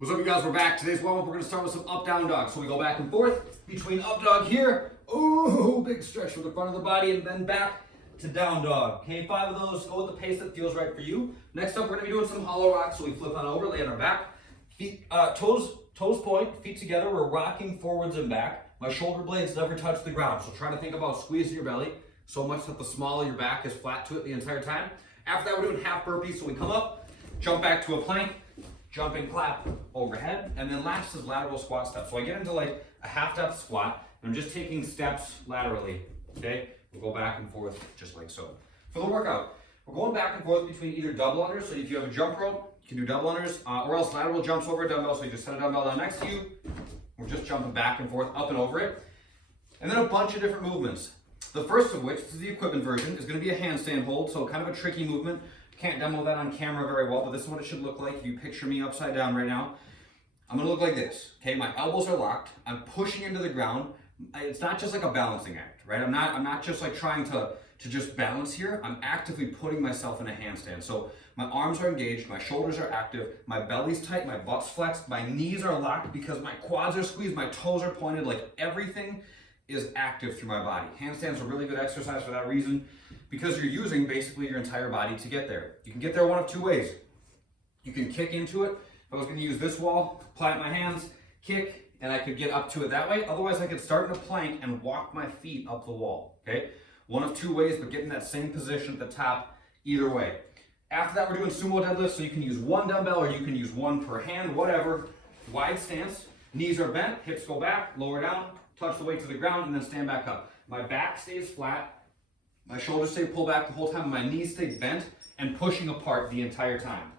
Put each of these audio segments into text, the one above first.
What's up, you guys? We're back. Today's warm-up, we're going to start with some up-down dog. So we go back and forth between up dog here. Ooh, big stretch from the front of the body, and then back to down dog. Okay, 5 of those. Go with the pace that feels right for you. Next up, we're going to be doing some hollow rock. So we flip on over, lay on our back. Feet, toes point, feet together. We're rocking forwards and back. My shoulder blades never touch the ground. So try to think about squeezing your belly so much that the small of your back is flat to it the entire time. After that, we're doing half burpees. So we come up, jump back to a plank, jumping clap overhead, and then last is lateral squat step. So I get into like a half step squat, and I'm just taking steps laterally, okay? We'll go back and forth just like so. For the workout, we're going back and forth between either double unders, so if you have a jump rope, you can do double unders, or else lateral jumps over a dumbbell, so you just set a dumbbell down next to you, we're just jumping back and forth, up and over it, and then a bunch of different movements. The first of which, this is the equipment version, is gonna be a handstand hold, so kind of a tricky movement. Can't demo that on camera very well, but this is what it should look like. If you picture me upside down right now, I'm gonna look like this, okay? My elbows are locked, I'm pushing into the ground. It's not just like a balancing act, right? I'm not just like trying to just balance here. I'm actively putting myself in a handstand. So my arms are engaged, my shoulders are active, my belly's tight, my butt's flexed, my knees are locked because my quads are squeezed, my toes are pointed, like everything is active through my body. Handstands are a really good exercise for that reason, because you're using basically your entire body to get there. You can get there one of two ways. You can kick into it. If I was gonna use this wall, plant my hands, kick, and I could get up to it that way. Otherwise, I could start in a plank and walk my feet up the wall, okay? One of two ways, but get in that same position at the top, either way. After that, we're doing sumo deadlifts, so you can use one dumbbell or you can use one per hand, whatever. Wide stance, knees are bent, hips go back, lower down, touch the weight to the ground, and then stand back up. My back stays flat, my shoulders stay pulled back the whole time, and my knees stay bent and pushing apart the entire time.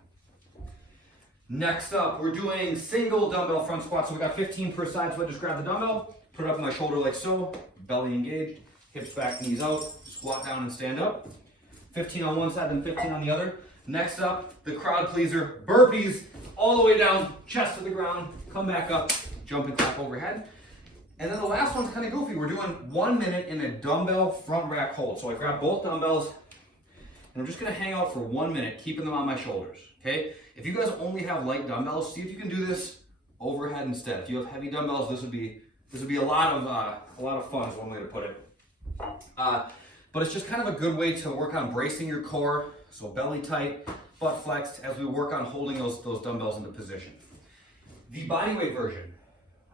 Next up, we're doing single dumbbell front squats. So we got 15 per side, so I just grab the dumbbell, put it up on my shoulder like so, belly engaged, hips back, knees out, squat down and stand up. 15 on one side, then 15 on the other. Next up, the crowd pleaser, burpees, all the way down, chest to the ground, come back up, jump and clap overhead. And then the last one's kind of goofy. We're doing 1 minute in a dumbbell front rack hold. So I grab both dumbbells and I'm just gonna hang out for 1 minute, keeping them on my shoulders, okay? If you guys only have light dumbbells, see if you can do this overhead instead. If you have heavy dumbbells, this would be a lot of fun is one way to put it. But it's just kind of a good way to work on bracing your core, so belly tight, butt flexed, as we work on holding those dumbbells into position. The bodyweight version.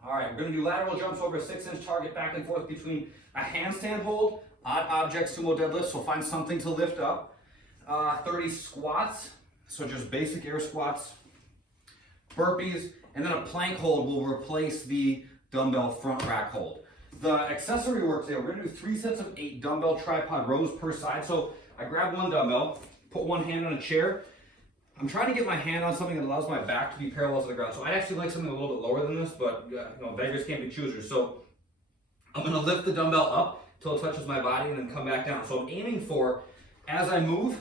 All right, we're gonna do lateral jumps over a 6-inch target back and forth between a handstand hold, odd object sumo deadlift, so find something to lift up, 30 squats, so just basic air squats, burpees, and then a plank hold will replace the dumbbell front rack hold. The accessory work today, we're gonna do 3 sets of 8 dumbbell tripod rows per side. So I grab one dumbbell, put one hand on a chair. I'm trying to get my hand on something that allows my back to be parallel to the ground. So I actually like something a little bit lower than this, but beggars can't be choosers. So I'm gonna lift the dumbbell up till it touches my body and then come back down. So I'm aiming for, as I move,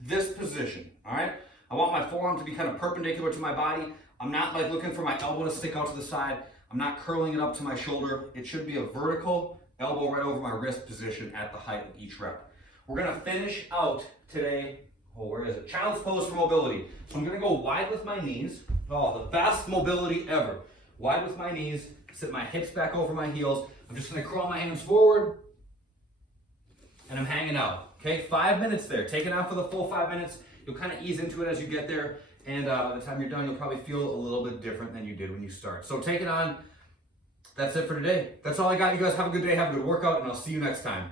this position, all right? I want my forearm to be kind of perpendicular to my body. I'm not like looking for my elbow to stick out to the side. I'm not curling it up to my shoulder. It should be a vertical elbow right over my wrist position at the height of each rep. We're gonna finish out today, where is it? Child's pose for mobility. So I'm gonna go wide with my knees. Oh, the best mobility ever. Wide with my knees, sit my hips back over my heels. I'm just gonna crawl my hands forward, and I'm hanging out. Okay, 5 minutes there. Take it out for the full 5 minutes. You'll kind of ease into it as you get there, and by the time you're done, you'll probably feel a little bit different than you did when you start. So take it on. That's it for today. That's all I got. You guys have a good day, have a good workout, and I'll see you next time.